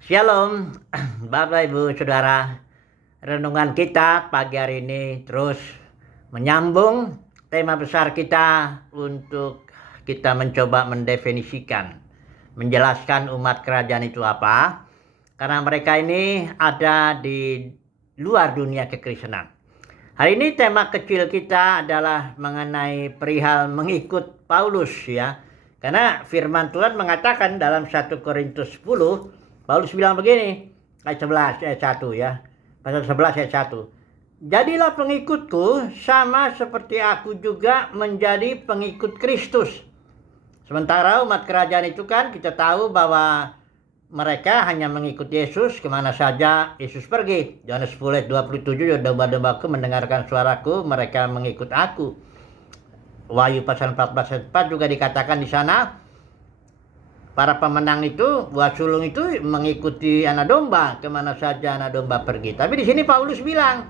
Shalom, Bapak Ibu Saudara. Renungan kita pagi hari ini terus menyambung tema besar kita untuk kita mencoba mendefinisikan, menjelaskan umat kerajaan itu apa. Karena mereka ini ada di luar dunia kekristenan. Hari ini tema kecil kita adalah mengenai perihal mengikut Paulus ya. Karena firman Tuhan mengatakan dalam 1 Korintus 10, Paulus bilang begini, ayat 11 ayat 1 ya. Pasal 11 ayat 1. Jadilah pengikutku sama seperti aku juga menjadi pengikut Kristus. Sementara umat kerajaan itu kan kita tahu bahwa mereka hanya mengikut Yesus kemana saja Yesus pergi. Yohanes 10 ayat 27, domba-dombaku mendengarkan suaraku, mereka mengikut aku. Wahyu pasal 14 ayat 4 juga dikatakan di sana, para pemenang itu, buah sulung itu mengikuti anak domba kemana saja anak domba pergi. Tapi di sini Paulus bilang,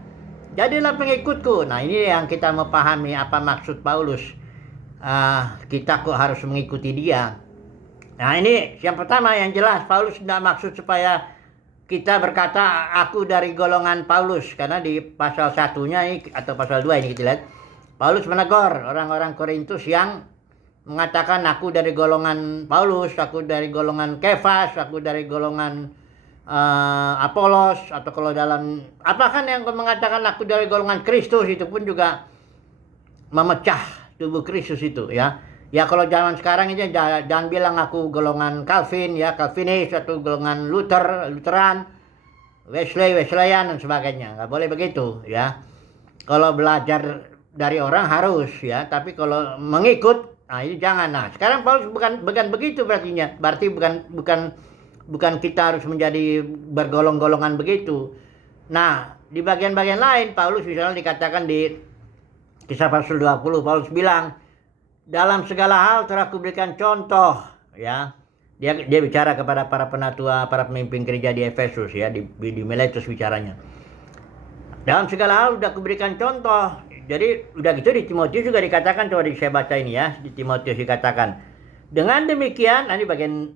jadilah pengikutku. Nah ini yang kita mau pahami apa maksud Paulus. Kita kok harus mengikuti dia. Nah ini yang pertama yang jelas, Paulus tidak maksud supaya kita berkata aku dari golongan Paulus. Karena di pasal 1-nya ini, atau pasal 2 ini kita lihat, Paulus menegur orang-orang Korintus yang mengatakan aku dari golongan Paulus, aku dari golongan Kefas, aku dari golongan Apolos, atau kalau dalam apakah yang mengatakan aku dari golongan Kristus, itu pun juga memecah tubuh Kristus itu ya. Ya kalau zaman sekarang ini jangan bilang aku golongan Calvin ya, Calvinis, atau golongan Lutheran, Wesleyan dan sebagainya. Nggak boleh begitu ya. Kalau belajar dari orang harus ya, tapi kalau mengikut, nah ini jangan. Nah sekarang Paulus bukan begitu berartinya. Berarti bukan kita harus menjadi bergolong-golongan begitu. Nah di bagian-bagian lain Paulus misalnya dikatakan di Kisah pasal 20, Paulus bilang, dalam segala hal telah kuberikan contoh ya. Dia bicara kepada para penatua, para pemimpin gereja di Efesus ya, di Miletus bicaranya. Dalam segala hal sudah kuberikan contoh. Jadi udah gitu di Timotius juga dikatakan, coba saya baca ini ya, di Timotius dikatakan, dengan demikian, ini bagian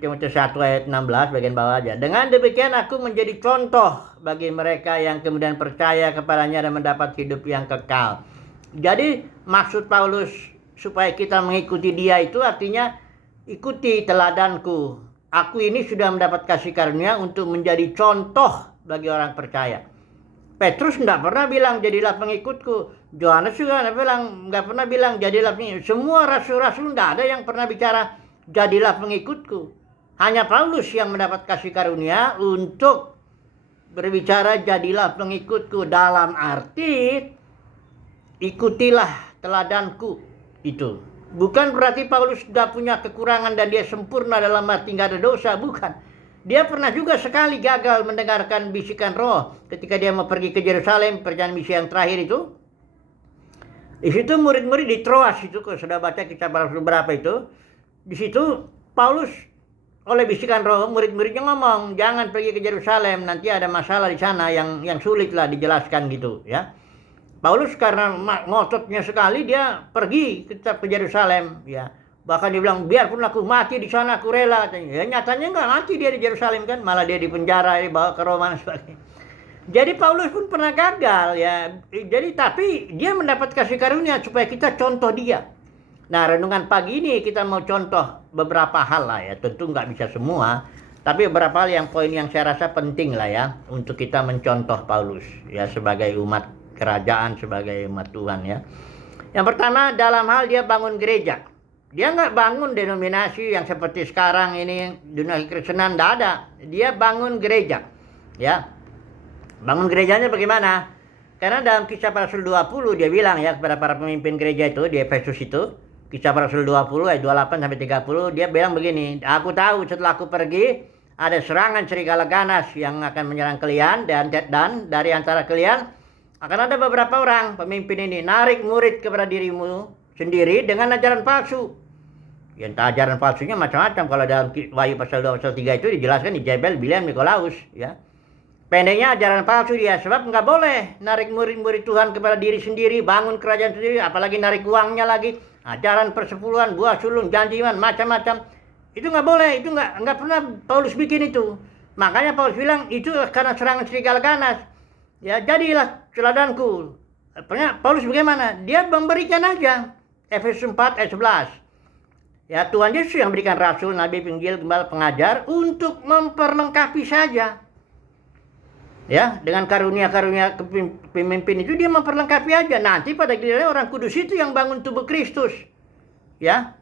Timotius 1 ayat 16 bagian bawah aja. Dengan demikian aku menjadi contoh bagi mereka yang kemudian percaya kepadanya dan mendapat hidup yang kekal. Jadi maksud Paulus supaya kita mengikuti dia itu artinya ikuti teladanku. Aku ini sudah mendapat kasih karunia untuk menjadi contoh bagi orang percaya. Petrus nggak pernah bilang jadilah pengikutku. Yohanes juga nggak pernah bilang jadilah pengikutku. Semua rasul-rasul nggak ada yang pernah bicara jadilah pengikutku. Hanya Paulus yang mendapat kasih karunia untuk berbicara jadilah pengikutku, dalam arti ikutilah teladanku itu. Bukan berarti Paulus sudah punya kekurangan dan dia sempurna dalam arti nggak ada dosa, bukan. Dia pernah juga sekali gagal mendengarkan bisikan roh ketika dia mau pergi ke Yerusalem, perjalanan misi yang terakhir itu. Di situ murid-murid di Troas itu, kalau sudah baca kisah pasal berapa itu, di situ Paulus oleh bisikan roh murid-muridnya ngomong, jangan pergi ke Yerusalem, nanti ada masalah di sana yang sulit lah dijelaskan gitu ya. Paulus karena ngototnya sekali dia pergi tetap ke Yerusalem ya. Bahkan dia bilang biarpun aku mati di sana aku rela. Ya, nyatanya nggak mati dia di Yerusalem kan, malah dia di penjara, dibawa ke Roma dan sebagainya. Jadi Paulus pun pernah gagal ya. Jadi tapi dia mendapat kasih karunia supaya kita contoh dia. Nah renungan pagi ini kita mau contoh beberapa hal lah ya. Tentu nggak bisa semua, tapi beberapa hal yang poin yang saya rasa penting lah ya untuk kita mencontoh Paulus ya sebagai umat kerajaan, sebagai umat Tuhan ya. Yang pertama dalam hal dia bangun gereja. Dia nggak bangun denominasi yang seperti sekarang ini dunia kekristenan, nggak ada. Dia bangun gereja ya. Bangun gerejanya bagaimana? Karena dalam kisah Rasul 20 dia bilang ya kepada para pemimpin gereja itu di Efesus itu, kisah Rasul 20 ayat 28 sampai 30, dia bilang begini, aku tahu setelah aku pergi ada serangan serigala ganas yang akan menyerang kalian, dan dari antara kalian akan ada beberapa orang pemimpin ini narik murid kepada dirimu sendiri dengan ajaran palsu. Ya entah ajaran palsunya macam-macam. Kalau dalam Wahyu pasal 2 pasal 3 itu dijelaskan di Jebel, Bileam, Nikolaus ya. Pendeknya ajaran palsu dia, sebab nggak boleh narik murid-murid Tuhan kepada diri sendiri, bangun kerajaan sendiri, apalagi narik uangnya lagi, ajaran persepuluhan, buah sulung, janji iman, macam-macam. Itu nggak boleh, itu nggak pernah Paulus bikin itu. Makanya Paulus bilang itu karena serangan serigala ganas. Ya, jadilah teladanku. Paulus bagaimana? Dia memberikan aja. Efesus 4 ayat 11. Ya, Tuhan Yesus yang berikan rasul, nabi, penginjil, gembala, pengajar untuk memperlengkapi saja. Ya, dengan karunia-karunia pemimpin itu dia memperlengkapi aja. Nanti pada gilirannya orang kudus itu yang bangun tubuh Kristus. Ya,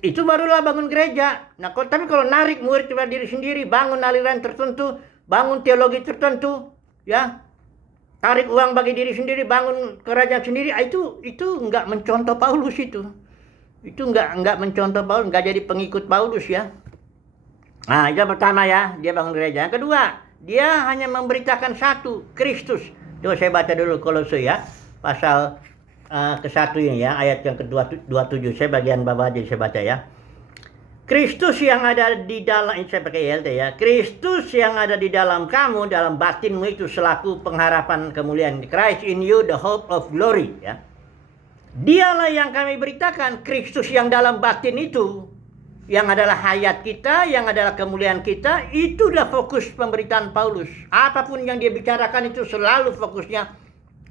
itu barulah bangun gereja. Nah, tapi kalau narik murid pada diri sendiri, bangun aliran tertentu, bangun teologi tertentu, ya, tarik uang bagi diri sendiri, bangun kerajaan sendiri, itu nggak mencontoh Paulus itu. Itu nggak mencontoh Paulus, nggak jadi pengikut Paulus ya. Nah, itu yang pertama ya, dia bangun gereja. Yang kedua, dia hanya memberitakan satu, Kristus. Coba saya baca dulu Kolose ya, pasal ke-1 ini ya, ayat yang ke-27. Saya bagian bawah aja saya baca ya. Kristus yang ada di dalam, ini saya pakai ILT ya. Kristus yang ada di dalam kamu, dalam batinmu itu selaku pengharapan kemuliaan. Christ in you, the hope of glory ya. Dialah yang kami beritakan, Kristus yang dalam batin itu, yang adalah hayat kita, yang adalah kemuliaan kita, itulah fokus pemberitaan Paulus. Apapun yang dia bicarakan itu selalu fokusnya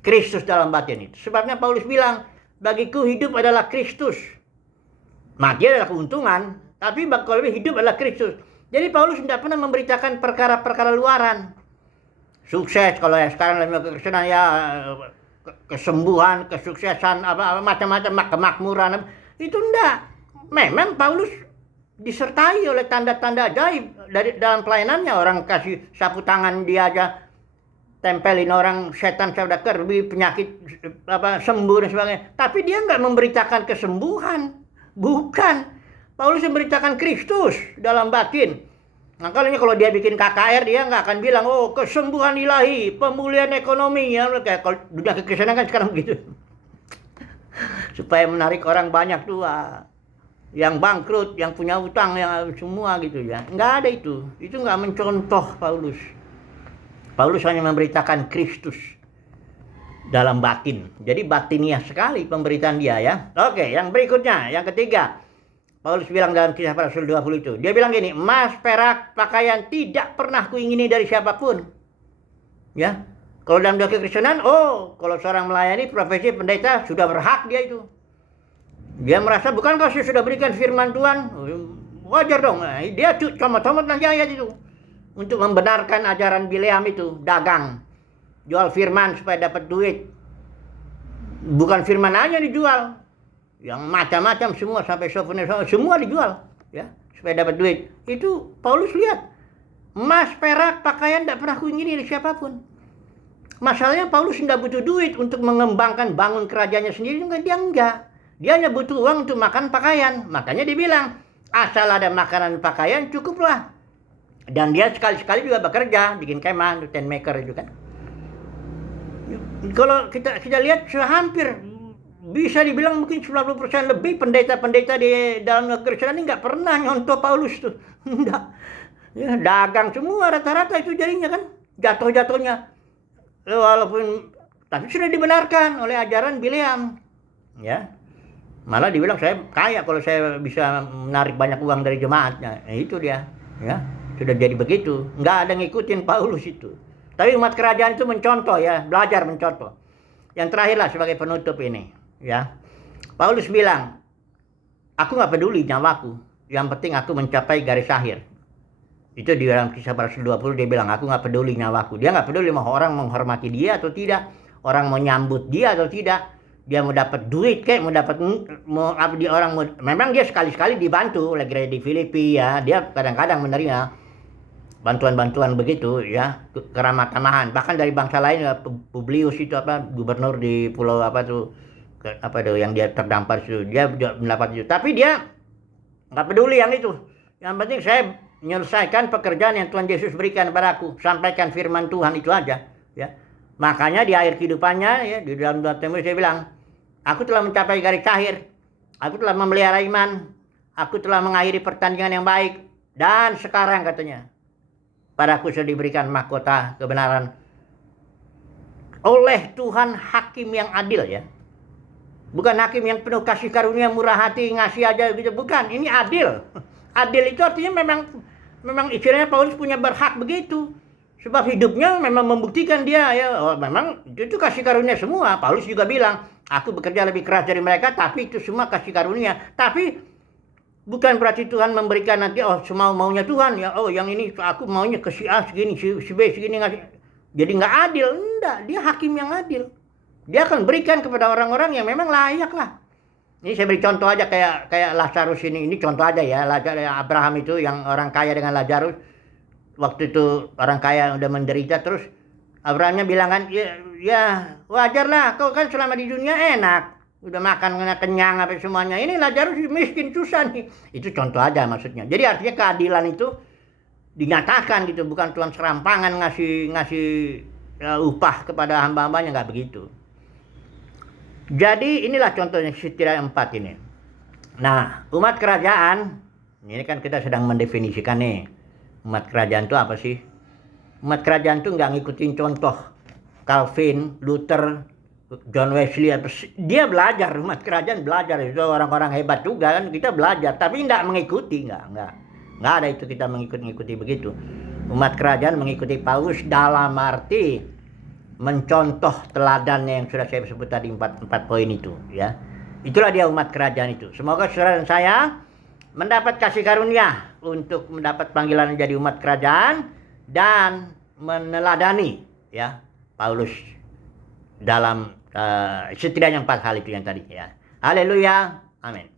Kristus dalam batin itu. Sebabnya Paulus bilang, bagiku hidup adalah Kristus. Mati adalah keuntungan, tapi kalau lebih hidup adalah Kristus. Jadi Paulus tidak pernah memberitakan perkara-perkara luaran. Sukses, kalau ya sekarang dalam kekristenan ya, kesembuhan, kesuksesan, apa macam-macam, kemakmuran, itu enggak. Memang Paulus disertai oleh tanda-tanda ajaib dari dalam pelayanannya. Orang kasih sapu tangan dia aja, tempelin orang, setan sudah kerbi, penyakit sembuh dan sebagainya. Tapi dia nggak memberitakan kesembuhan, bukan. Paulus memberitakan Kristus dalam batin. Nah, kalau dia bikin KKR, dia nggak akan bilang, oh kesembuhan ilahi, pemulihan ekonomi ya. Kayak kalau dunia kekristenan kan sekarang begitu. Supaya menarik orang banyak tua. Yang bangkrut, yang punya utang, yang semua gitu ya. Nggak ada itu. Itu nggak mencontoh Paulus. Paulus hanya memberitakan Kristus dalam batin. Jadi batiniah sekali pemberitaan dia ya. Oke, yang berikutnya, yang ketiga. Paulus bilang dalam Kisah Para Rasul 20 itu. Dia bilang gini, emas, perak, pakaian tidak pernah kuingini dari siapapun. Ya. Kalau dalam dunia kekristenan, kalau seorang melayani profesi pendeta sudah berhak dia itu. Dia merasa, bukankah saya sudah berikan firman Tuhan? Wajar dong. Dia comot-comot nanti ayat itu. Untuk membenarkan ajaran Bileam itu. Dagang. Jual firman supaya dapat duit. Bukan firman aja dijual. Yang macam-macam semua, sampai souvenir, semua dijual. Ya, supaya dapat duit. Itu Paulus lihat. Emas, perak, pakaian tidak pernah kuingini dari siapapun. Masalahnya Paulus tidak butuh duit untuk mengembangkan bangun kerajaannya sendiri. Dia enggak. Dia hanya butuh uang untuk makan pakaian. Makanya dia bilang, asal ada makanan pakaian cukuplah. Dan dia sekali-sekali juga bekerja, bikin kemah, tent maker itu kan. Kalau kita lihat hampir bisa dibilang mungkin 90% lebih pendeta-pendeta di dalam kekristenan ini nggak pernah nyontoh Paulus tuh. Enggak. Ya, dagang semua rata-rata itu jadinya kan. Jatuh-jatuhnya. Walaupun, tapi sudah dibenarkan oleh ajaran Bileam. Ya. Malah dibilang saya kaya kalau saya bisa menarik banyak uang dari jemaatnya. Itu dia, ya. Sudah jadi begitu. Nggak ada ngikutin Paulus itu. Tapi umat kerajaan itu mencontoh ya, belajar mencontoh. Yang terakhirlah sebagai penutup ini, ya. Paulus bilang, aku nggak peduli nyawaku. Yang penting aku mencapai garis akhir. Itu di dalam Kisah Para Rasul 20 dia bilang, aku nggak peduli nyawaku. Dia nggak peduli mau orang menghormati dia atau tidak, orang mau nyambut dia atau tidak. Dia mau dapat duit kayak memang dia sekali-sekali dibantu oleh gereja di Filipi ya. Dia kadang-kadang menerima bantuan-bantuan begitu ya, keramah-tamahan. Bahkan dari bangsa lain, Publius itu gubernur di pulau yang dia terdampar itu, dia mendapat itu. Tapi dia nggak peduli yang itu. Yang penting saya menyelesaikan pekerjaan yang Tuhan Yesus berikan padaku, sampaikan firman Tuhan itu aja ya. Makanya di akhir kehidupannya ya, di dalam 2 Timotius dia bilang, aku telah mencapai garis akhir, aku telah memelihara iman, aku telah mengakhiri pertandingan yang baik, dan sekarang katanya, padaku sudah diberikan mahkota kebenaran oleh Tuhan hakim yang adil ya. Bukan hakim yang penuh kasih karunia, murah hati, ngasih aja gitu, bukan. Ini adil. Adil itu artinya memang memang istilahnya Paulus punya berhak begitu. Sebab hidupnya memang membuktikan dia ya, oh, memang itu kasih karunia semua. Paulus juga bilang, aku bekerja lebih keras dari mereka, tapi itu semua kasih karunia. Tapi bukan berarti Tuhan memberikan nanti semau maunya Tuhan ya. Oh yang ini aku maunya ke si A segini, si B segini ngasih. Jadi nggak adil, enggak. Dia hakim yang adil. Dia akan berikan kepada orang-orang yang memang layak lah. Ini saya beri contoh aja kayak Lazarus ini contoh aja ya. Abraham itu yang orang kaya dengan Lazarus. Waktu itu orang kaya udah menderita, terus Abrahamnya bilang kan, ya wajar lah, kau kan selama di dunia enak, udah makan kenyang apa semuanya, ini Lazarus miskin susah nih. Itu contoh aja maksudnya. Jadi artinya keadilan itu dinyatakan gitu, bukan Tuhan serampangan ngasih upah kepada hamba-hambanya, nggak begitu. Jadi inilah contohnya setidaknya 4 ini. Nah, umat kerajaan, ini kan kita sedang mendefinisikan nih. Umat kerajaan itu apa sih? Umat kerajaan itu nggak ngikutin contoh Calvin, Luther, John Wesley. Dia belajar, umat kerajaan belajar. Itu orang-orang hebat juga kan, kita belajar. Tapi nggak mengikuti, nggak ada itu kita mengikuti begitu. Umat kerajaan mengikuti Paulus dalam arti mencontoh teladannya yang sudah saya sebut tadi 4 poin itu ya. Itulah dia umat kerajaan itu. Semoga saudara dan saya mendapat kasih karunia untuk mendapat panggilan menjadi umat kerajaan dan meneladani ya Paulus dalam setidaknya 4 hal itu yang tadi ya. Haleluya. Amin.